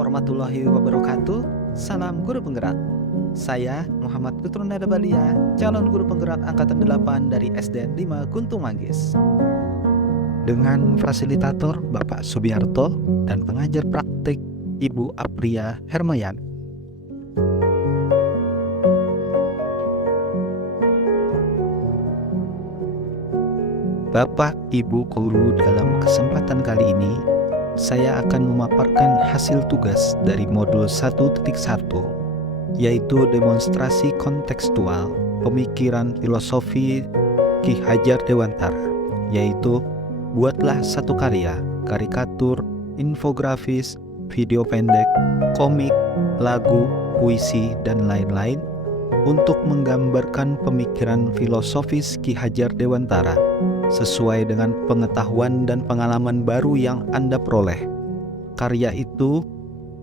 warahmatullahi wabarakatuh. Salam guru penggerak. Saya Muhammad Putra Nadabalia, calon guru penggerak angkatan 8 dari SDN 5 Guntung Manggis. Dengan fasilitator Bapak Subiarto dan pengajar praktik Ibu Apria Hermayan. Bapak Ibu guru, dalam kesempatan kali ini saya akan memaparkan hasil tugas dari modul 1.1, yaitu demonstrasi kontekstual pemikiran filosofi Ki Hajar Dewantara, yaitu buatlah satu karya, karikatur, infografis, video pendek, komik, lagu, puisi, dan lain-lain untuk menggambarkan pemikiran filosofis Ki Hajar Dewantara sesuai dengan pengetahuan dan pengalaman baru yang Anda peroleh. Karya itu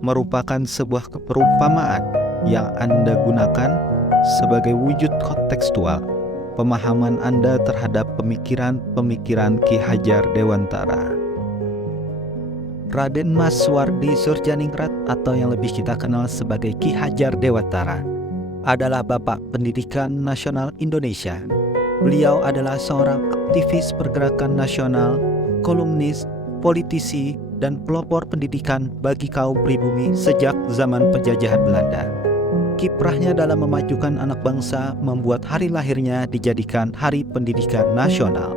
merupakan sebuah perumpamaan yang Anda gunakan sebagai wujud kontekstual pemahaman Anda terhadap pemikiran-pemikiran Ki Hajar Dewantara. Raden Mas Wardi Surjaningrat atau yang lebih kita kenal sebagai Ki Hajar Dewantara adalah Bapak Pendidikan Nasional Indonesia. Beliau adalah seorang aktivis pergerakan nasional, kolumnis, politisi, dan pelopor pendidikan bagi kaum pribumi sejak zaman penjajahan Belanda. Kiprahnya dalam memajukan anak bangsa membuat hari lahirnya dijadikan Hari Pendidikan Nasional.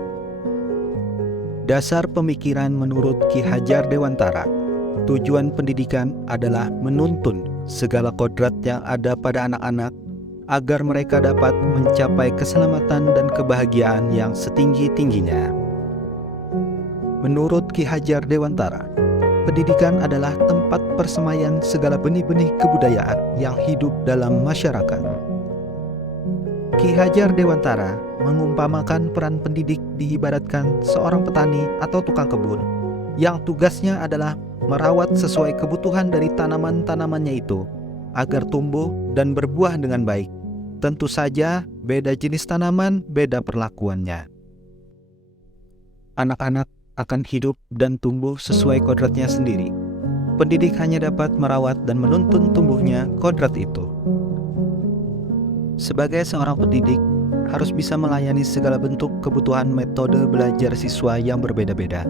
Dasar pemikiran menurut Ki Hajar Dewantara, tujuan pendidikan adalah menuntun segala kodrat yang ada pada anak-anak agar mereka dapat mencapai keselamatan dan kebahagiaan yang setinggi-tingginya. Menurut Ki Hajar Dewantara, pendidikan adalah tempat persemaian segala benih-benih kebudayaan yang hidup dalam masyarakat. Ki Hajar Dewantara mengumpamakan peran pendidik diibaratkan seorang petani atau tukang kebun yang tugasnya adalah merawat sesuai kebutuhan dari tanaman-tanamannya itu agar tumbuh dan berbuah dengan baik. Tentu saja beda jenis tanaman, beda perlakuannya. Anak-anak akan hidup dan tumbuh sesuai kodratnya sendiri. Pendidik hanya dapat merawat dan menuntun tumbuhnya kodrat itu. Sebagai seorang pendidik, harus bisa melayani segala bentuk kebutuhan metode belajar siswa yang berbeda-beda.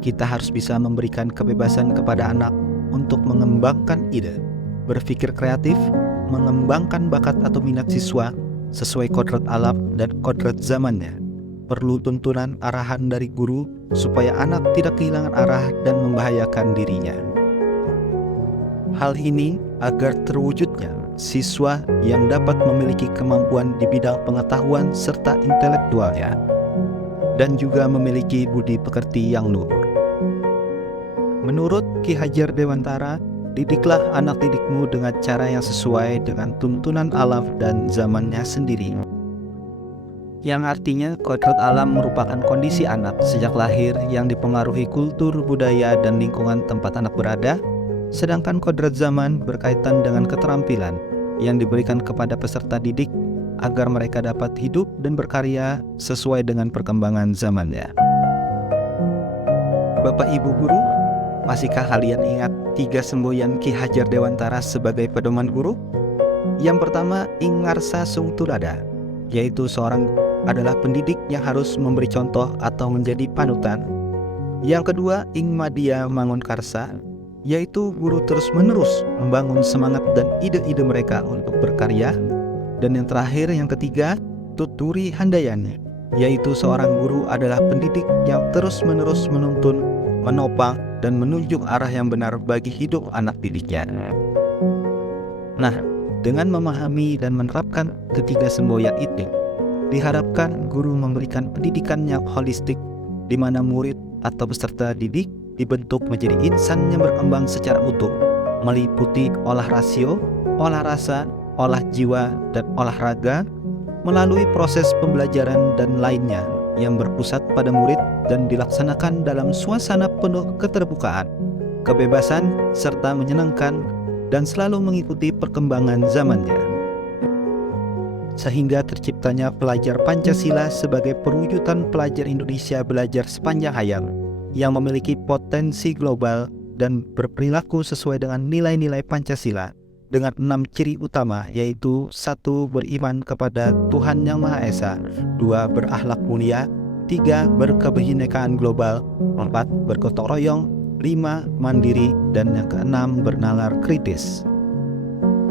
Kita harus bisa memberikan kebebasan kepada anak untuk mengembangkan ide, berpikir kreatif, mengembangkan bakat atau minat siswa sesuai kodrat alam dan kodrat zamannya. Perlu tuntunan arahan dari guru supaya anak tidak kehilangan arah dan membahayakan dirinya. Hal ini agar terwujudnya siswa yang dapat memiliki kemampuan di bidang pengetahuan serta intelektualnya dan juga memiliki budi pekerti yang luhur. Menurut Ki Hajar Dewantara, didiklah anak didikmu dengan cara yang sesuai dengan tuntunan alam dan zamannya sendiri. Yang artinya kodrat alam merupakan kondisi anak sejak lahir yang dipengaruhi kultur, budaya, dan lingkungan tempat anak berada, sedangkan kodrat zaman berkaitan dengan keterampilan yang diberikan kepada peserta didik agar mereka dapat hidup dan berkarya sesuai dengan perkembangan zamannya. Bapak Ibu guru, masihkah kalian ingat 3 semboyan Ki Hajar Dewantara sebagai pedoman guru? Yang pertama, Ing Ngarsa Sung Tulada, yaitu seorang adalah pendidik yang harus memberi contoh atau menjadi panutan. Yang kedua, Ing Madya Mangun Karsa, yaitu guru terus-menerus membangun semangat dan ide-ide mereka untuk berkarya. Dan yang terakhir, yang ketiga, Tuturi Handayani, yaitu seorang guru adalah pendidik yang terus-menerus menuntun, menopang, dan menunjuk arah yang benar bagi hidup anak didiknya. Nah, dengan memahami dan menerapkan ketiga semboyan itu, diharapkan guru memberikan pendidikan yang holistik, di mana murid atau peserta didik dibentuk menjadi insan yang berkembang secara utuh, meliputi olah rasio, olah rasa, olah jiwa, dan olahraga, melalui proses pembelajaran dan lainnya yang berpusat pada murid dan dilaksanakan dalam suasana penuh keterbukaan, kebebasan, serta menyenangkan, dan selalu mengikuti perkembangan zamannya. Sehingga terciptanya pelajar Pancasila sebagai perwujudan pelajar Indonesia belajar sepanjang hayat yang memiliki potensi global dan berperilaku sesuai dengan nilai-nilai Pancasila dengan 6 ciri utama, yaitu 1. Beriman kepada Tuhan Yang Maha Esa, 2. Berakhlak mulia, 3. Berkebinekaan global, 4. Bergotong royong, 5. Mandiri, dan yang keenam bernalar kritis.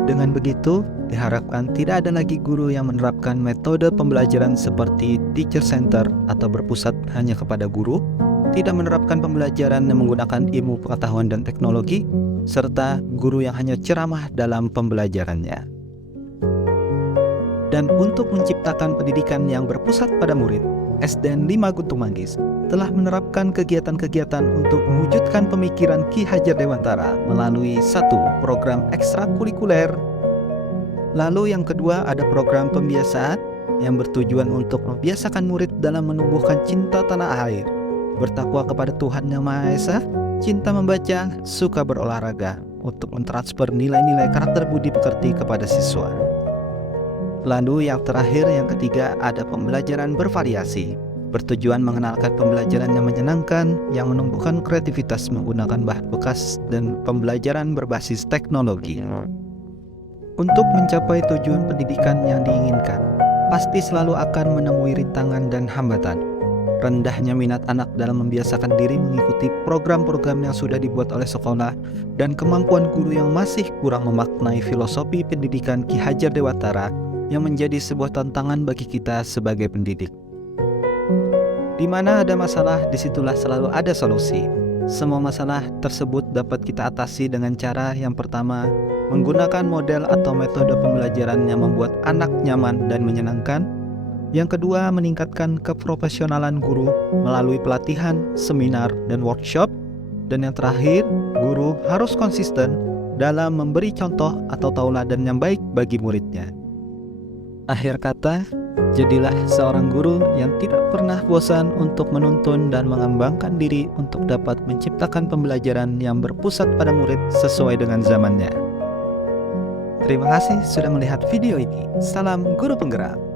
Dengan begitu, diharapkan tidak ada lagi guru yang menerapkan metode pembelajaran seperti teacher center atau berpusat hanya kepada guru, tidak menerapkan pembelajaran yang menggunakan ilmu pengetahuan dan teknologi, serta guru yang hanya ceramah dalam pembelajarannya. Dan untuk menciptakan pendidikan yang berpusat pada murid, SDN 5 Guntung Manggis telah menerapkan kegiatan-kegiatan untuk mewujudkan pemikiran Ki Hajar Dewantara melalui 1. Program ekstrakurikuler. Lalu yang kedua ada program pembiasaan yang bertujuan untuk membiasakan murid dalam menumbuhkan cinta tanah air, bertakwa kepada Tuhan Yang Maha Esa, cinta membaca, suka berolahraga, untuk mentransfer nilai-nilai karakter budi pekerti kepada siswa. Lalu yang terakhir, yang ketiga, ada pembelajaran bervariasi, bertujuan mengenalkan pembelajaran yang menyenangkan, yang menumbuhkan kreativitas menggunakan bahan bekas, dan pembelajaran berbasis teknologi. Untuk mencapai tujuan pendidikan yang diinginkan, pasti selalu akan menemui rintangan dan hambatan. Rendahnya minat anak dalam membiasakan diri mengikuti program-program yang sudah dibuat oleh sekolah, dan kemampuan guru yang masih kurang memaknai filosofi pendidikan Ki Hajar Dewantara yang menjadi sebuah tantangan bagi kita sebagai pendidik. Di mana ada masalah, disitulah selalu ada solusi. Semua masalah tersebut dapat kita atasi dengan cara yang pertama, menggunakan model atau metode pembelajaran yang membuat anak nyaman dan menyenangkan. Yang kedua, meningkatkan keprofesionalan guru melalui pelatihan, seminar, dan workshop. Dan yang terakhir, guru harus konsisten dalam memberi contoh atau tauladan yang baik bagi muridnya. Akhir kata, jadilah seorang guru yang tidak pernah bosan untuk menuntun dan mengembangkan diri untuk dapat menciptakan pembelajaran yang berpusat pada murid sesuai dengan zamannya. Terima kasih sudah melihat video ini. Salam guru penggerak.